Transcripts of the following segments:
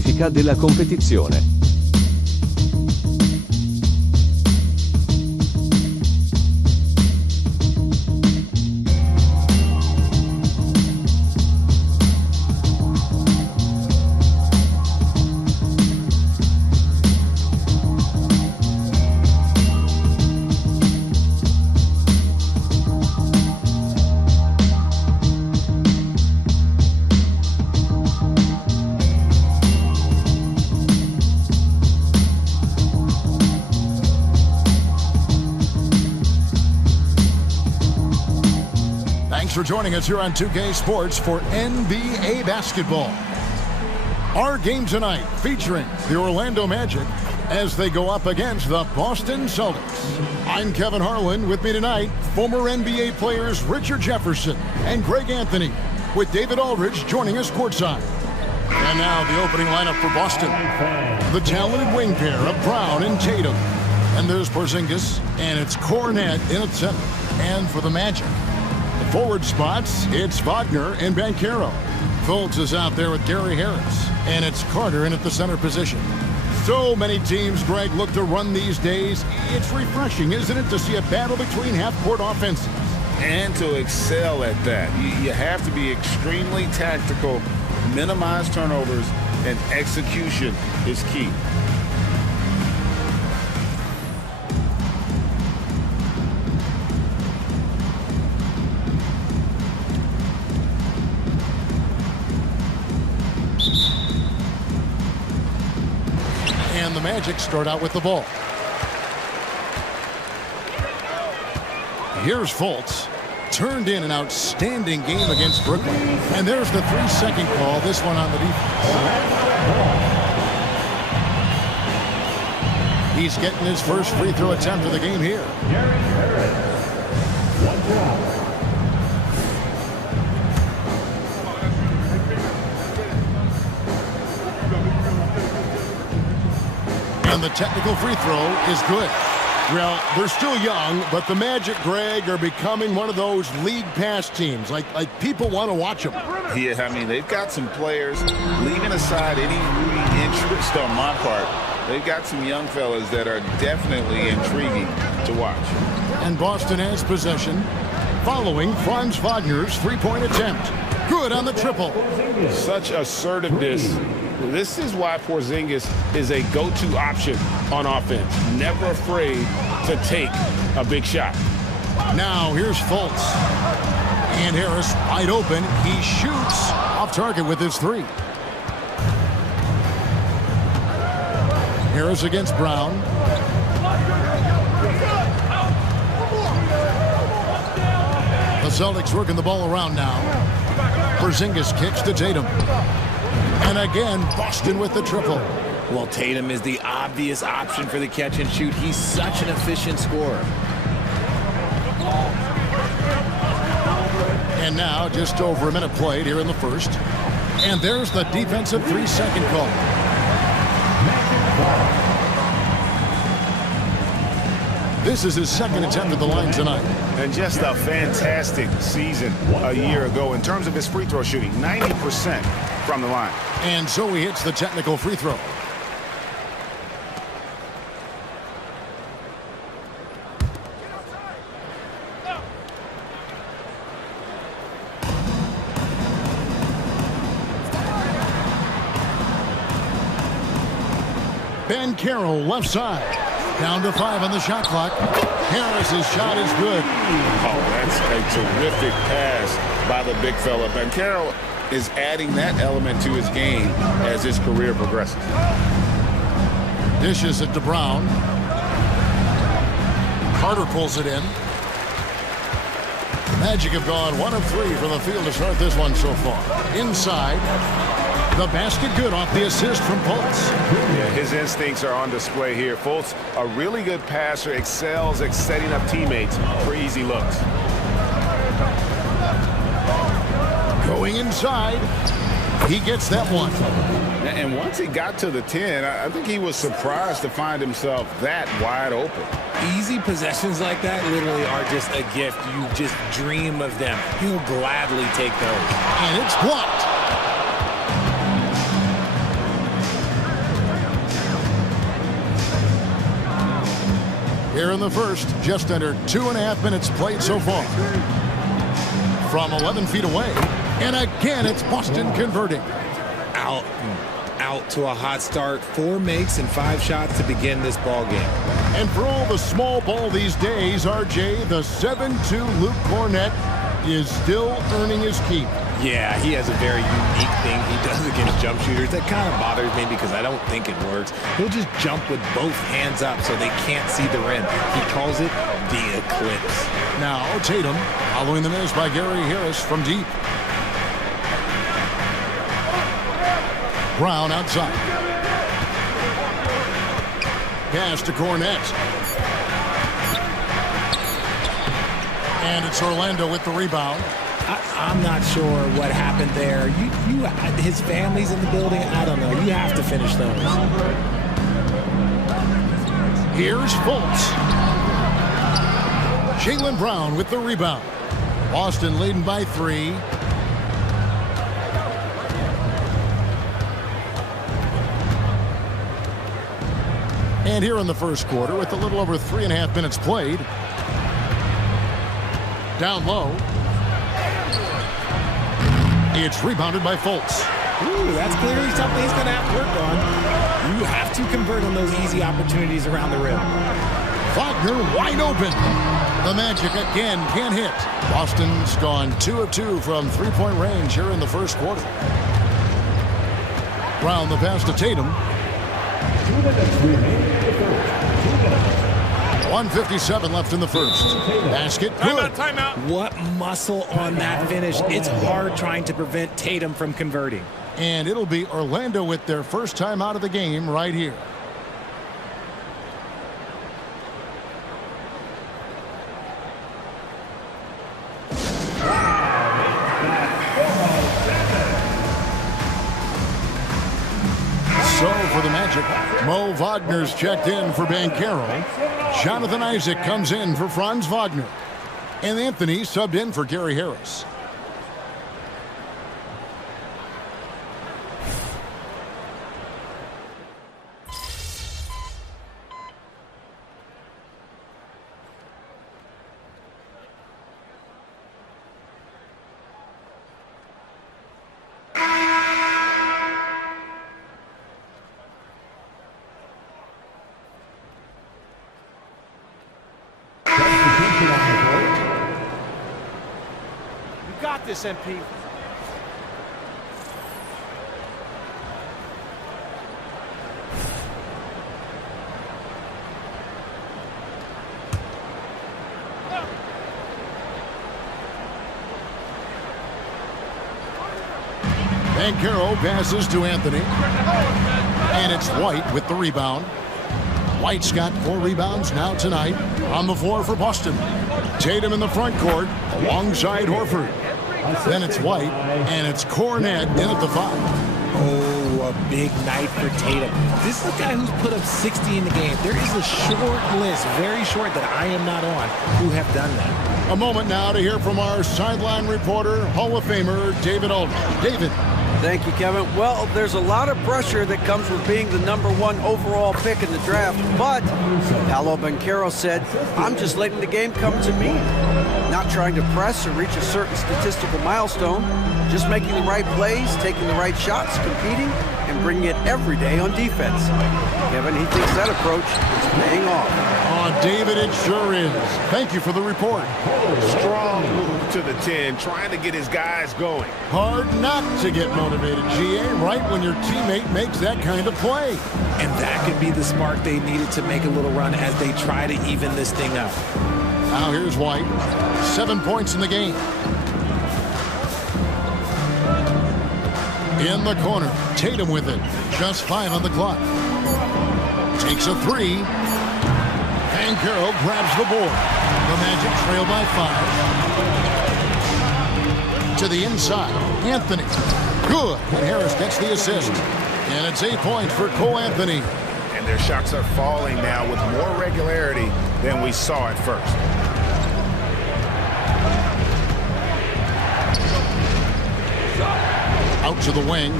classifica della competizione. For joining us here on 2K Sports for NBA basketball. Our game tonight featuring the Orlando Magic as they go up against the Boston Celtics. I'm Kevin Harlan. With me tonight, former NBA players Richard Jefferson and Greg Anthony, with David Aldridge joining us courtside. And now the opening lineup for Boston. The talented wing pair of Brown and Tatum. And there's Porzingis, and it's Cornet in at center. And for the Magic, forward spots, it's Wagner and Banchero. Fultz is out there with Gary Harris, and it's Carter in at the center position. So many teams, Greg, look to run these days. It's refreshing, isn't it, to see a battle between half-court offenses? And to excel at that. You have to be extremely tactical, minimize turnovers, and execution is key. The Magic start out with the ball. Here's Fultz. Turned in an outstanding game against Brooklyn. And there's the 3-second call, this one on the defense. He's getting his first free throw attempt of the game here. And the technical free throw is good. Well, they're still young, but the Magic, Greg, are becoming one of those league pass teams. Like people want to watch them. Yeah, I mean, they've got some players, leaving aside any really interest on my part, they've got some young fellas that are definitely intriguing to watch. And Boston has possession following Franz Wagner's three-point attempt. Good on the triple. Such assertiveness. This is why Porzingis is a go-to option on offense. Never afraid to take a big shot. Now here's Fultz. And Harris wide open. He shoots off target with his three. Harris against Brown. The Celtics working the ball around now. Porzingis kicks to Tatum. And again, Boston with the triple. Well, Tatum is the obvious option for the catch and shoot. He's such an efficient scorer. And now just over a minute played here in the first. And there's the defensive 3-second call. This is his second attempt at the line tonight. And just a fantastic season a year ago in terms of his free throw shooting. 90% from the line. And so he hits the technical free throw. Banchero left side. Down to 5 on the shot clock. Harris's shot is good. Oh, that's a terrific pass by the big fella. Banchero is adding that element to his game as his career progresses. Dishes it to Brown. Carter pulls it in. Magic have gone 1 of 3 from the field to start this one so far. Inside. The basket good off the assist from Fultz. Yeah, his instincts are on display here. Fultz, a really good passer, excels at setting up teammates for easy looks. Going inside. He gets that one. And once he got to the 10, I think he was surprised to find himself that wide open. Easy possessions like that literally are just a gift. You just dream of them. He'll gladly take those. And it's blocked. here in the first. Just under 2.5 minutes played so far. From 11 feet away. And again, it's Boston converting. Out to a hot start. 4 makes and 5 shots to begin this ball game. And for all the small ball these days, RJ, the 7'2" Luke Cornett is still earning his keep. Yeah, he has a very unique thing he does against jump shooters. That kind of bothers me because I don't think it works. He'll just jump with both hands up so they can't see the rim. He calls it the eclipse. Now Tatum following the miss by Gary Harris from deep. Brown outside. Pass to Cornett. And it's Orlando with the rebound. I'm not sure what happened there. His family's in the building. I don't know. You have to finish those. Here's Fultz. Jaylen Brown with the rebound. Boston leading by 3. And here in the first quarter, with a little over 3.5 minutes played. Down low. It's rebounded by Fultz. Ooh, that's clearly something he's going to have to work on. You have to convert on those easy opportunities around the rim. Wagner wide open. The Magic again can't hit. Boston's gone 2 of 2 from three-point range here in the first quarter. Brown the pass to Tatum. 1:57 left in the first. Basket good. Timeout. What muscle on that finish. It's hard trying to prevent Tatum from converting. And it'll be Orlando with their first time out of the game right here. So for the Magic, Mo Wagner's checked in for Banchero. Jonathan Isaac comes in for Franz Wagner. And Anthony subbed in for Gary Harris. This MP. Banchero passes to Anthony. And it's White with the rebound. White's got 4 rebounds now tonight on the floor for Boston. Tatum in the front court alongside Horford. Then it's White, and it's Cornett in at the 5. Oh, a big night for Tatum. This is a guy who's put up 60 in the game. There is a short list, very short, that I am not on, who have done that. A moment now to hear from our sideline reporter, Hall of Famer David Aldridge. David. Thank you, Kevin. Well, there's a lot of pressure that comes with being the #1 overall pick in the draft, but Paolo Banchero said, I'm just letting the game come to me. Not trying to press or reach a certain statistical milestone, just making the right plays, taking the right shots, competing, and bringing it every day on defense. Kevin, he thinks that approach is paying off. Oh, David, it sure is. Thank you for the report. Strong move to the 10, trying to get his guys going. Hard not to get motivated, GA, right when your teammate makes that kind of play. And that could be the spark they needed to make a little run as they try to even this thing up. Now here's White. 7 points in the game. In the corner, Tatum with it. Just 5 on the clock. Takes a 3. Banchero grabs the board. The Magic trail by 5. To the inside, Anthony. Good. And Harris gets the assist. And it's 8 points for Cole Anthony. And their shots are falling now with more regularity than we saw at first. Out to the wing.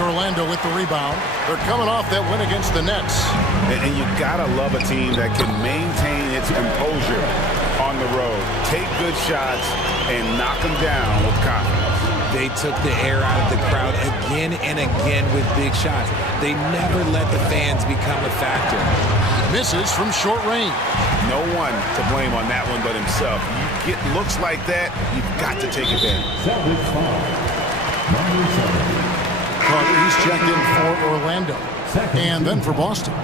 Orlando with the rebound. They're coming off that win against the Nets. And you gotta love a team that can maintain its composure on the road. Take good shots and knock them down with confidence. They took the air out of the crowd again and again with big shots. They never let the fans become a factor. Misses from short range. No one to blame on that one but himself. You get looks like that, you've got to take advantage. Carter, he's checked in for Orlando. And then for Boston.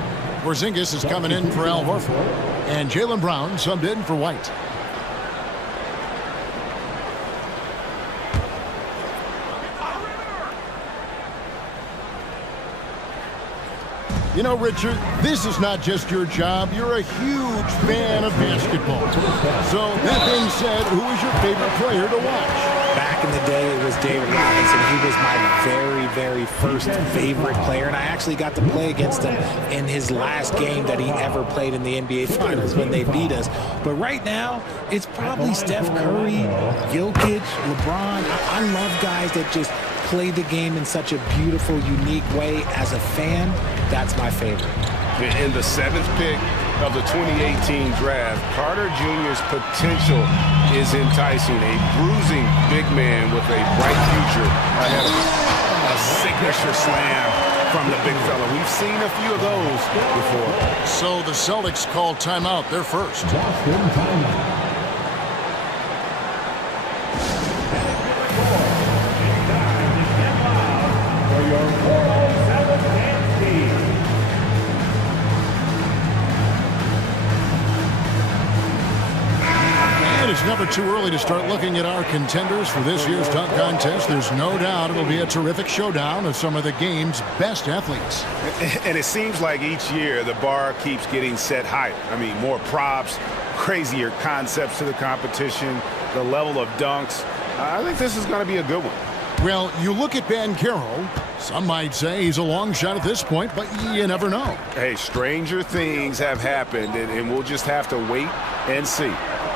Porzingis is coming in for Al Horford. And Jaylen Brown subbed in for White. You know, Richard, this is not just your job. You're a huge fan of basketball. So, that being said, who is your favorite player to watch? Back in the day, it was David Robinson. He was my very, very first favorite player, and I actually got to play against him in his last game that he ever played in the NBA Finals when they beat us. But right now, it's probably Steph Curry, Jokic, LeBron. I love guys that just play the game in such a beautiful, unique way. As a fan, that's my favorite. In the 7th pick of the 2018 draft, Carter Jr.'s potential is enticing. A bruising big man with a bright future ahead of him. A signature slam from the big fella. We've seen a few of those before. So the Celtics call timeout. They're first. It's never too early to start looking at our contenders for this year's dunk contest. There's no doubt it'll be a terrific showdown of some of the game's best athletes. And it seems like each year the bar keeps getting set higher. I mean, more props, crazier concepts to the competition, the level of dunks. I think this is going to be a good one. Well, you look at Banchero. Some might say he's a long shot at this point, but you never know. Hey, stranger things have happened, and we'll just have to wait and see.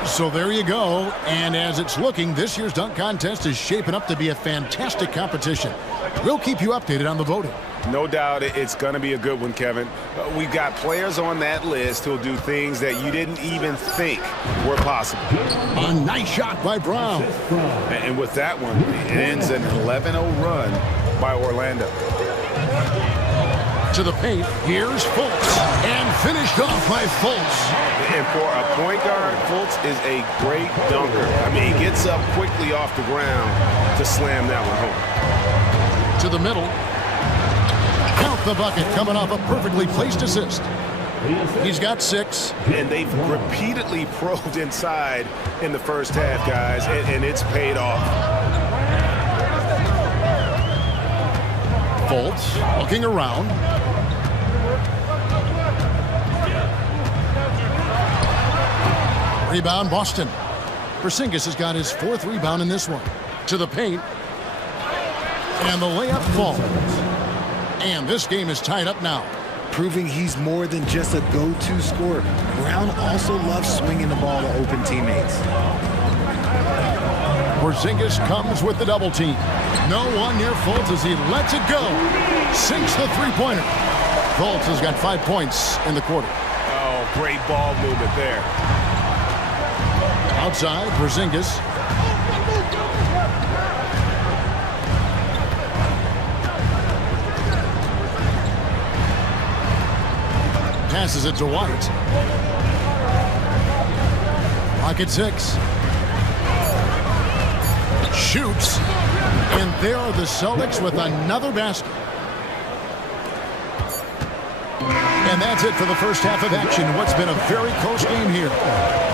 So there you go, and as it's looking, this year's dunk contest is shaping up to be a fantastic competition. We'll keep you updated on the voting. No doubt it's going to be a good one, Kevin. We've got players on that list who'll do things that you didn't even think were possible. A nice shot by Brown. And with that one, it ends an 11-0 run by Orlando. To the paint, here's Fultz, and finished off by Fultz. And for a point guard, Fultz is a great dunker. I mean, he gets up quickly off the ground to slam that one home. To the middle. Count the bucket, coming off a perfectly placed assist. He's got 6. And they've repeatedly probed inside in the first half, guys, and it's paid off. Fultz looking around. Rebound, Boston. Porzingis has got his 4th rebound in this one. To the paint. And the layup falls. And this game is tied up now. Proving he's more than just a go-to scorer. Brown also loves swinging the ball to open teammates. Porzingis comes with the double team. No one near Fultz as he lets it go. Sinks the three-pointer. Fultz has got 5 points in the quarter. Oh, great ball movement there. Outside, Porzingis. Passes it to White. Pocket 6. Shoots. And there are the Celtics with another basket. And that's it for the first half of action. What's been a very close game here.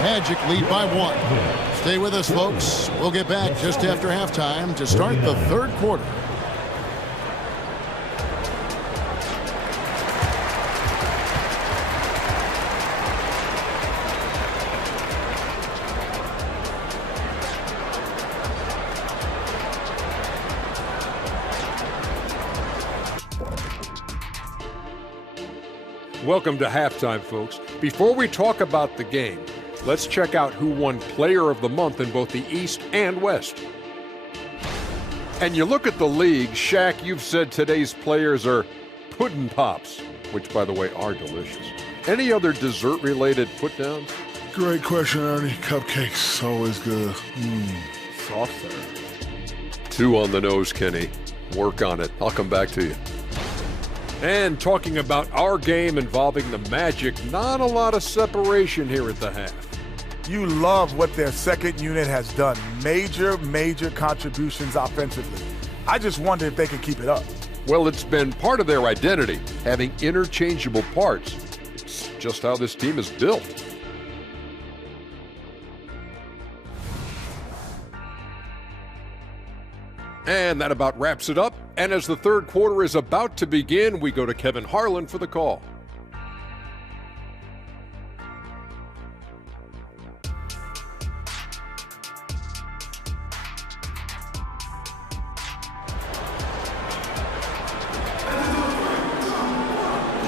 Magic lead by 1. Stay with us, folks. We'll get back just after halftime to start the 3rd quarter. Welcome to halftime, folks. Before we talk about the game, let's check out who won Player of the Month in both the East and West. And you look at the league, Shaq, you've said today's players are pudding pops, which, by the way, are delicious. Any other dessert-related put-downs? Great question, Ernie. Cupcakes, always good. Soft serve. 2 on the nose, Kenny. Work on it. I'll come back to you. And talking about our game involving the Magic, not a lot of separation here at the half. You love what their second unit has done. Major contributions offensively. I just wonder if they can keep it up. Well, it's been part of their identity, having interchangeable parts. It's just how this team is built. And that about wraps it up. And as the third quarter is about to begin, we go to Kevin Harlan for the call.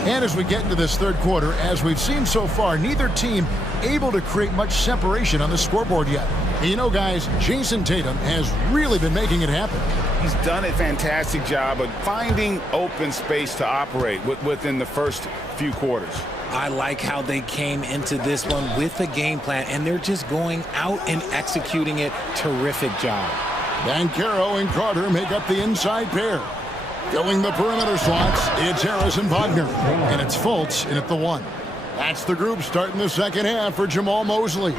And as we get into this third quarter, as we've seen so far, neither team able to create much separation on the scoreboard yet. And you know, guys, Jason Tatum has really been making it happen. He's done a fantastic job of finding open space to operate within the first few quarters. I like how they came into this one with a game plan, and they're just going out and executing it. Terrific job. Banchero and Carter make up the inside pair. Filling the perimeter slots, it's Harris and Wagner. And it's Fultz in at the 1. That's the group starting the second half for Jamal Mosley.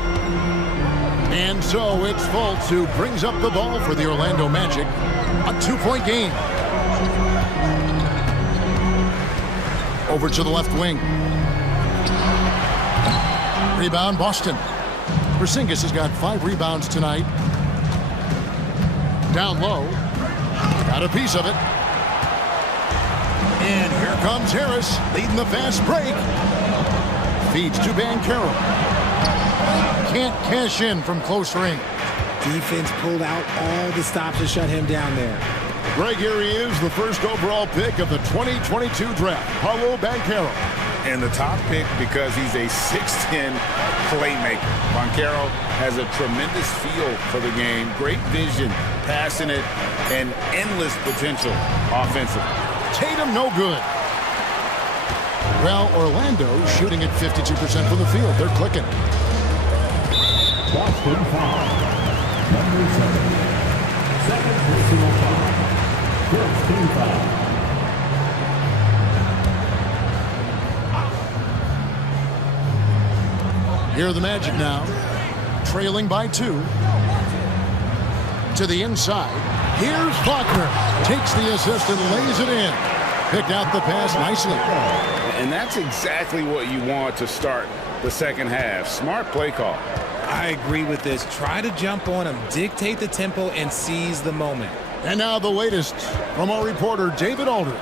And so it's Fultz who brings up the ball for the Orlando Magic. A 2-point game. Over to the left wing. Rebound, Boston. Porzingis has got 5 rebounds tonight. Down low. Got a piece of it. And here comes Harris, leading the fast break. Feeds to Banchero. Can't cash in from close range. Defense pulled out all the stops to shut him down there. Greg, here he is, the first overall pick of the 2022 draft, Paolo Banchero. And the top pick because he's a 6'10 playmaker. Banchero has a tremendous feel for the game, great vision, passing it, and endless potential offensively. Tatum no good. Well, Orlando shooting at 52% from the field. They're clicking. Boston foul. Number 7. Second personal foul. First team foul. Here are the Magic now, trailing by 2. To the inside. Here's Faulkner. Takes the assist and lays it in. Picked out the pass nicely. And that's exactly what you want to start the second half. Smart play call. I agree with this. Try to jump on him, dictate the tempo, and seize the moment. And now the latest from our reporter, David Aldridge.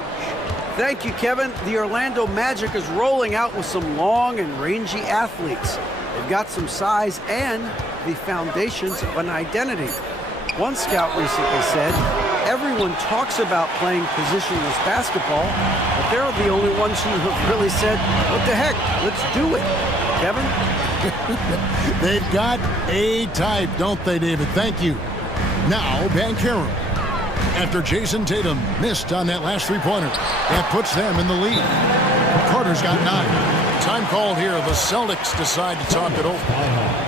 Thank you, Kevin. The Orlando Magic is rolling out with some long and rangy athletes. They've got some size and the foundations of an identity. One scout recently said, everyone talks about playing positionless basketball, but they're the only ones who have really said, what the heck, let's do it. Kevin? They've got a type, don't they, David? Thank you. Now, Banchero. After Jason Tatum missed on that last three-pointer, that puts them in the lead. Carter's got 9. Time called here. The Celtics decide to talk it over.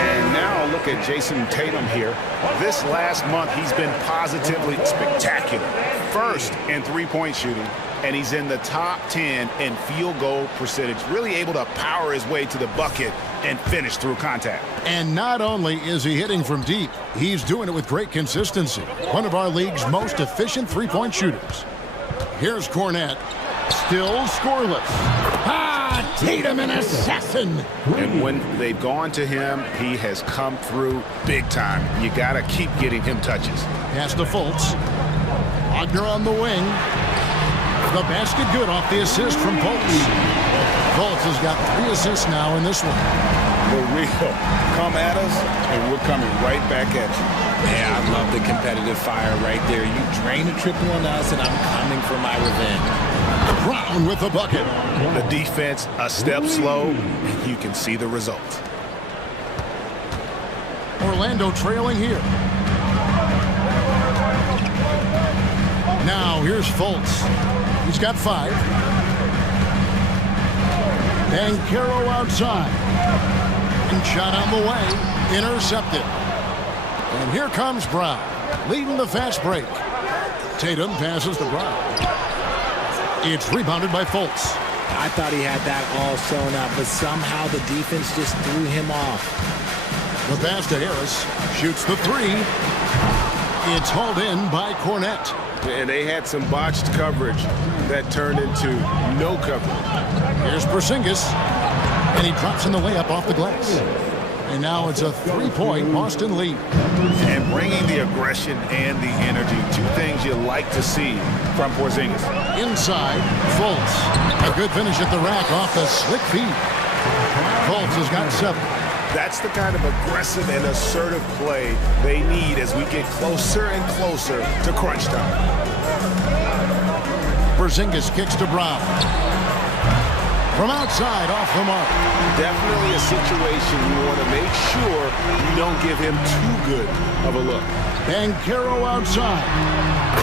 And now look at Jason Tatum here. This last month, he's been positively spectacular. First in three-point shooting, and he's in the top 10 in field goal percentage. Really able to power his way to the bucket and finish through contact. And not only is he hitting from deep, he's doing it with great consistency. One of our league's most efficient three-point shooters. Here's Cornette. Still scoreless. Tatum, an assassin. And when they've gone to him, he has come through big time. You got to keep getting him touches. Pass to Fultz. Wagner on the wing. The basket good off the assist from Fultz. Fultz has got 3 assists now in this one. For real. Come at us, and we're coming right back at you. Yeah, I love the competitive fire right there. You drain a triple on us, and I'm coming for my revenge. Brown with the bucket. The defense a step slow, and you can see the result. Orlando trailing here. Now here's Fultz. He's got 5. Banchero outside. And shot on the way. Intercepted. And here comes Brown, leading the fast break. Tatum passes to Brown. It's rebounded by Fultz. I thought he had that all sewn up, but somehow the defense just threw him off. The pass to Harris. Shoots the 3. It's hauled in by Cornette. And they had some botched coverage that turned into no coverage. Here's Porzingis. And he drops in the layup off the glass. And now it's a 3-point Boston lead. And bringing the aggression and the energy, 2 things you like to see from Porzingis. Inside, Fultz. A good finish at the rack off the slick feed. Fultz has got 7. That's the kind of aggressive and assertive play they need as we get closer and closer to crunch time. Porzingis kicks to Brown. From outside, off the mark. Definitely a situation you want to make sure you don't give him too good of a look. Banchero outside.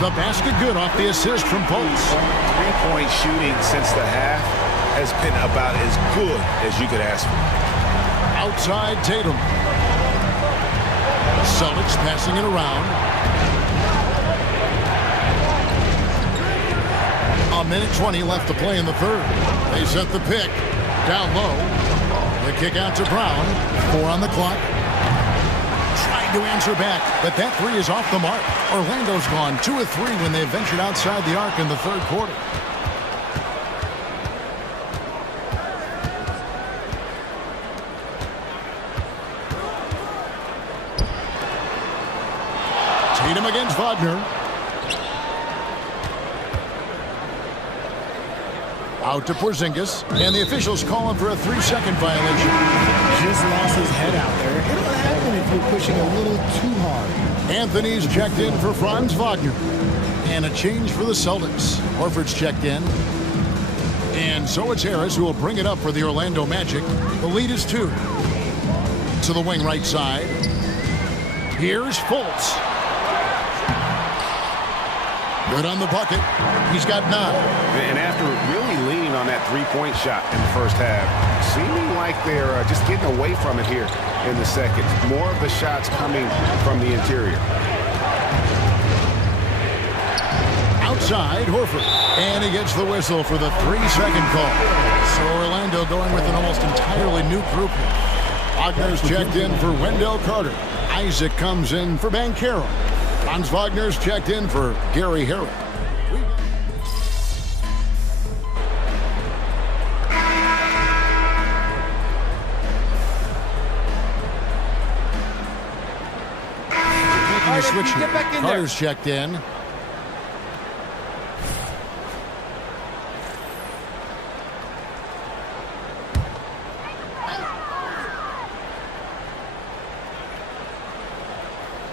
The basket good off the assist from Fultz. 3-point shooting since the half has been about as good as you could ask for. Outside Tatum. Celtics passing it around. A minute 20 left to play in the third. They set the pick. Down low. The kick out to Brown. 4 on the clock. Trying to answer back, but that 3 is off the mark. Orlando's gone 2 of 3 when they ventured outside the arc in the third quarter. Tatum against Wagner. Out to Porzingis, and the officials call him for a 3-second violation. Just lost his head out there. It'll happen if you're pushing a little too hard. Anthony's checked in for Franz Wagner. And a change for the Celtics. Horford's checked in. And so it's Harris who will bring it up for the Orlando Magic. The lead is 2. To the wing right side. Here's Fultz. Good on the bucket. He's got 9. And after really leaning on that 3-point shot in the first half, seeming like they're just getting away from it here in the second. More of the shots coming from the interior. Outside, Horford. And he gets the whistle for the 3-second call. So Orlando going with an almost entirely new group. Wagner's checked in for Wendell Carter. Isaac comes in for Banchero. Franz Wagner's checked in for Gary Harris. Carter's checked in.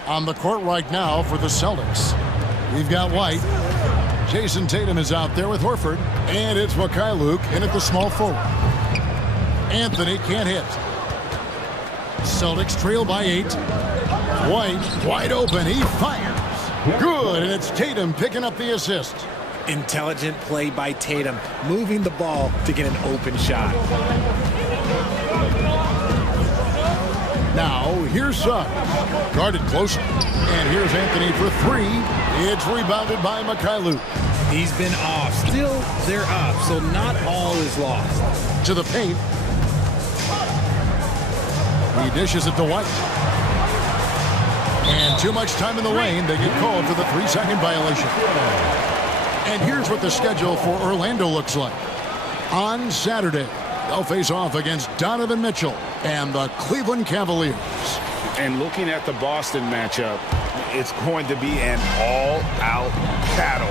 On the court right now for the Celtics. We've got White. Jason Tatum is out there with Horford. And it's Mikhailuk in at the small forward. Anthony can't hit. Celtics trail by 8. White wide open. He fires. Good, and it's Tatum picking up the assist. Intelligent play by Tatum, moving the ball to get an open shot. Now, here's Suggs. Guarded closely. And here's Anthony for 3. It's rebounded by Mikhailuk. He's been off. Still, they're up, so not all is lost. To the paint. He dishes it to White. And too much time in the lane. They get called for the 3-second violation. And here's what the schedule for Orlando looks like. On Saturday, they'll face off against Donovan Mitchell and the Cleveland Cavaliers. And looking at the Boston matchup, it's going to be an all-out battle.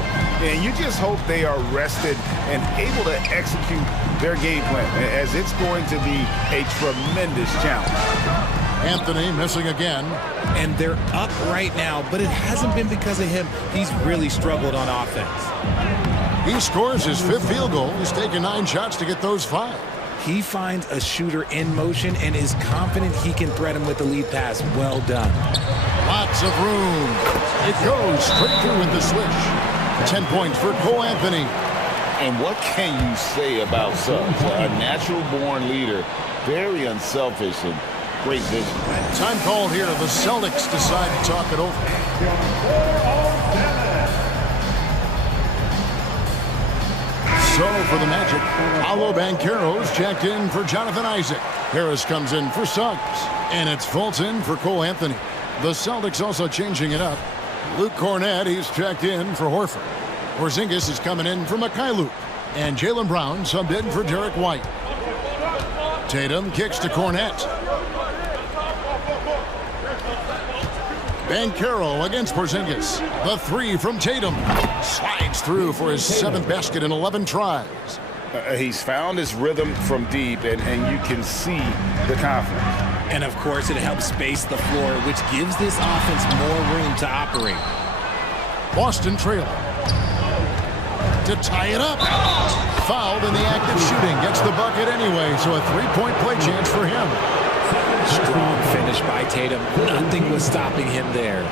And you just hope they are rested and able to execute their game plan, as it's going to be a tremendous challenge. Anthony missing again. And they're up right now, but it hasn't been because of him. He's really struggled on offense. He scores his 5th field goal. He's taken 9 shots to get those 5. He finds a shooter in motion and is confident he can thread him with the lead pass. Well done. Lots of room. It goes straight through with the switch. 10 points for Cole Anthony. And what can you say about Suggs? A natural-born leader, very unselfish and great vision. Time called here. The Celtics decide to talk it over. So for the Magic, Paolo Banchero's checked in for Jonathan Isaac. Harris comes in for Suggs. And it's Fulton for Cole Anthony. The Celtics also changing it up. Luke Cornett, he's checked in for Horford. Porzingis is coming in for Mikhailuk. And Jaylen Brown subbed in for Derek White. Tatum kicks to Cornett. Banchero against Porzingis. The 3 from Tatum. Slides through for his 7th basket in 11 tries. He's found his rhythm from deep, and you can see the confidence. And, of course, it helps space the floor, which gives this offense more room to operate. Boston trailing. To tie it up. Fouled in the act of shooting. Gets the bucket anyway, so a 3-point play chance for him. Strong finish by Tatum. Nothing was stopping him there.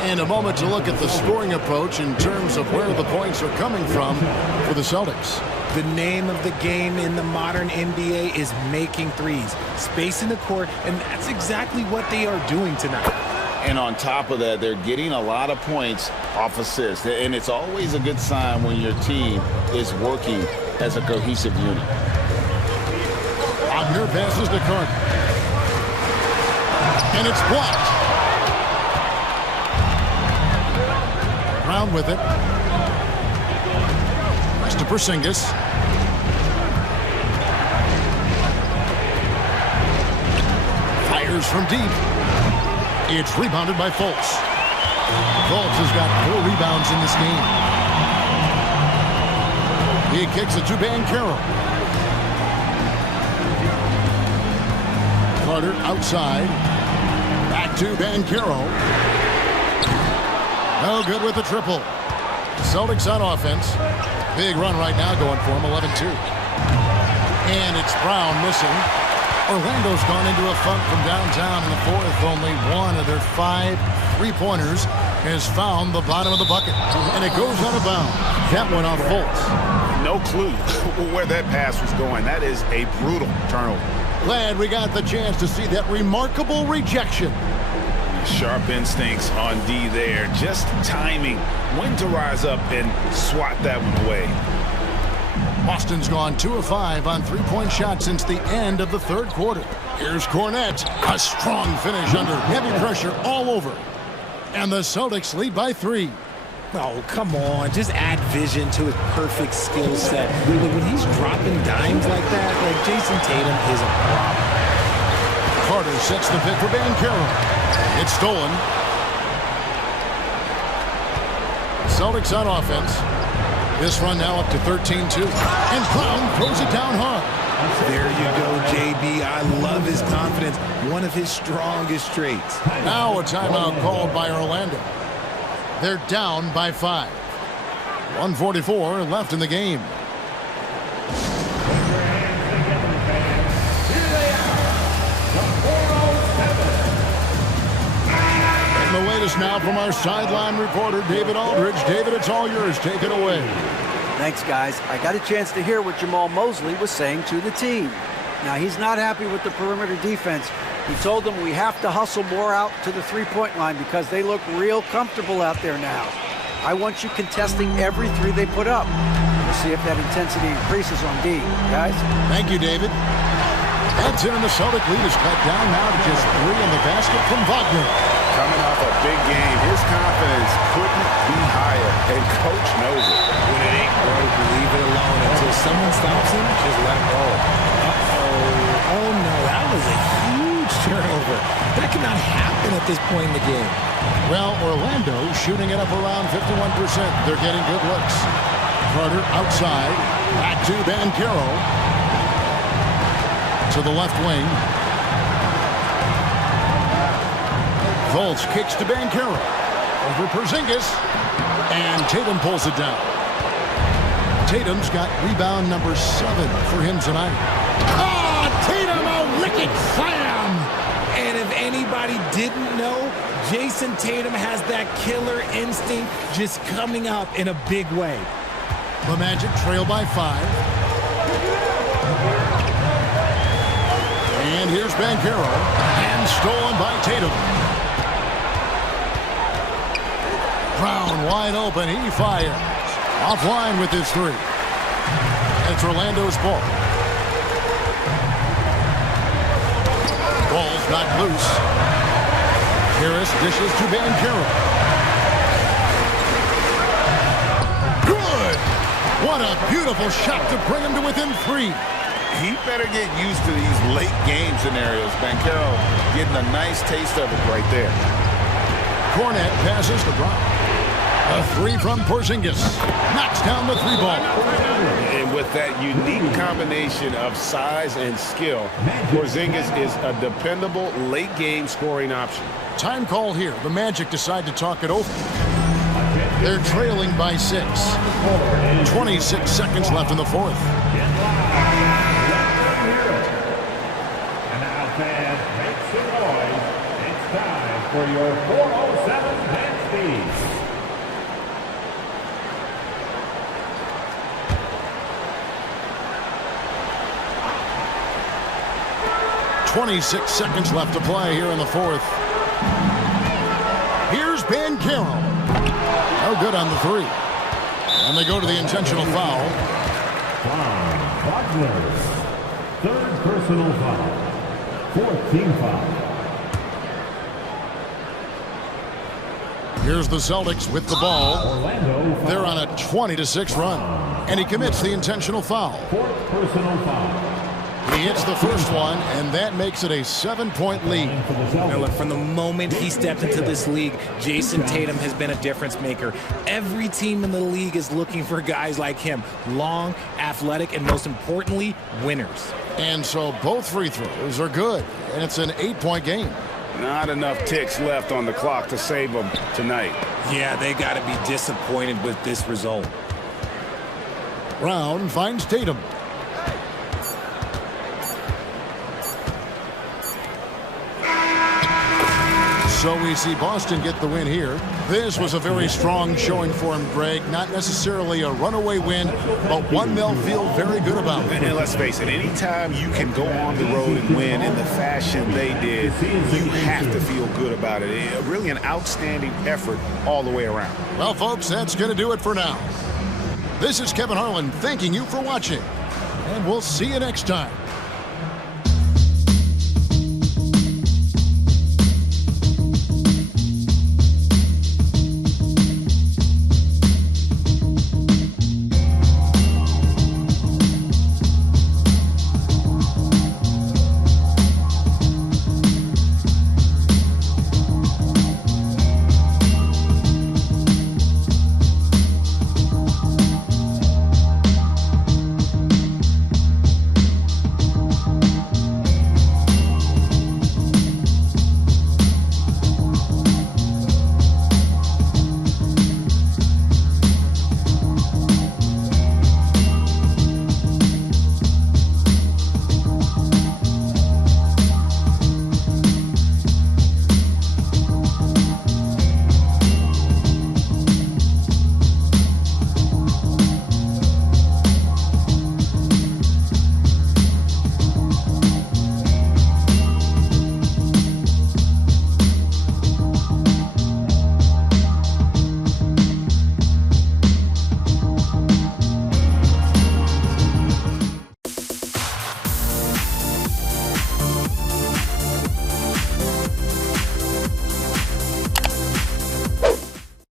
And a moment to look at the scoring approach in terms of where the points are coming from for the Celtics. The name of the game in the modern NBA is making threes. Space in the court, and that's exactly what they are doing tonight. And on top of that, they're getting a lot of points off assists. And it's always a good sign when your team is working as a cohesive unit. Wagner passes to Carter. And it's blocked. Brown with it. Pass to Porzingis. Fires from deep. It's rebounded by Fultz. Fultz has got 4 rebounds in this game. He kicks it to Banchero. Carter outside. Back to Banchero. No good with the triple. Celtics on offense. Big run right now going for him, 11-2. And it's Brown missing. Orlando's gone into a funk from downtown in the 4th. Only one of their 5 3-pointers has found the bottom of the bucket. And it goes out of bounds. That went off Fultz. No clue where that pass was going. That is a brutal turnover. Glad we got the chance to see that remarkable rejection. Sharp instincts on D there. Just timing when to rise up and swat that one away. Boston's gone 2 of 5 on 3-point shots since the end of the 3rd quarter. Here's Cornett. A strong finish under heavy pressure all over. And the Celtics lead by 3. Oh, come on. Just add vision to his perfect skill set. When he's dropping dimes like that, like Jason Tatum is a problem. Carter sets the pick for Banchero. It's stolen. Celtics on offense. This run now up to 13-2. And Brown throws it down hard. There you go, JB. I love his confidence. One of his strongest traits. Now a timeout called by Orlando. They're down by 5. 1:44 left in the game. And the latest now from our sideline reporter, David Aldridge. David, it's all yours. Take it away. Thanks, guys. I got a chance to hear what Jamal Mosley was saying to the team. Now, he's not happy with the perimeter defense. He told them we have to hustle more out to the 3-point line because they look real comfortable out there now. I want you contesting every 3 they put up. We'll see if that intensity increases on D. Guys? Thank you, David. That's it, and the Celtic lead is cut down now to just 3 in the basket from Wagner. Coming off a big game, his confidence couldn't be higher, and Coach knows it. When it ain't broke, leave it alone until someone stops him. Just let him roll. Uh-oh. Oh, no, that was a huge turnover. That cannot happen at this point in the game. Well, Orlando shooting it up around 51%. They're getting good looks. Carter outside. Back to Banchero. To the left wing. Fultz kicks to Banchero. Over Porzingis. And Tatum pulls it down. Tatum's got rebound number 7 for him tonight. Oh, Tatum, a wicked slam! And if anybody didn't know, Jason Tatum has that killer instinct just coming up in a big way. The Magic trail by 5. And here's Banchero. And stolen by Tatum. Brown wide open. He fires. Offline with his 3. It's Orlando's ball. Ball's got loose. Harris dishes to Banchero. Good! What a beautiful shot to bring him to within 3. He better get used to these late game scenarios. Banchero getting a nice taste of it right there. Cornet passes to Brown. A 3 from Porzingis. Knocks down the 3 ball. And with that unique combination of size and skill, Porzingis is a dependable late game scoring option. Time call here. The Magic decide to talk it over. They're trailing by 6. 26 seconds left in the 4th. And now, fans, make some noise. It's time for your 407 dance speed. 26 seconds left to play here in the 4th. Here's Banchero. No good on the 3. And they go to the intentional foul. Butler. 3rd personal foul. 4th team foul. Here's the Celtics with the ball. Orlando. They're on a 20-6 run. And he commits the intentional foul. 4th personal foul. He hits the first one, and that makes it a 7-point lead. Look, from the moment he stepped into this league, Jason Tatum has been a difference maker. Every team in the league is looking for guys like him. Long, athletic, and most importantly, winners. And so both free throws are good, and it's an 8-point game. Not enough ticks left on the clock to save them tonight. Yeah, they got to be disappointed with this result. Brown finds Tatum. So we see Boston get the win here. This was a very strong showing for him, Greg. Not necessarily a runaway win, but one they'll feel very good about. And let's face it, anytime you can go on the road and win in the fashion they did, you have to feel good about it. Really an outstanding effort all the way around. Well, folks, that's going to do it for now. This is Kevin Harlan thanking you for watching, and we'll see you next time.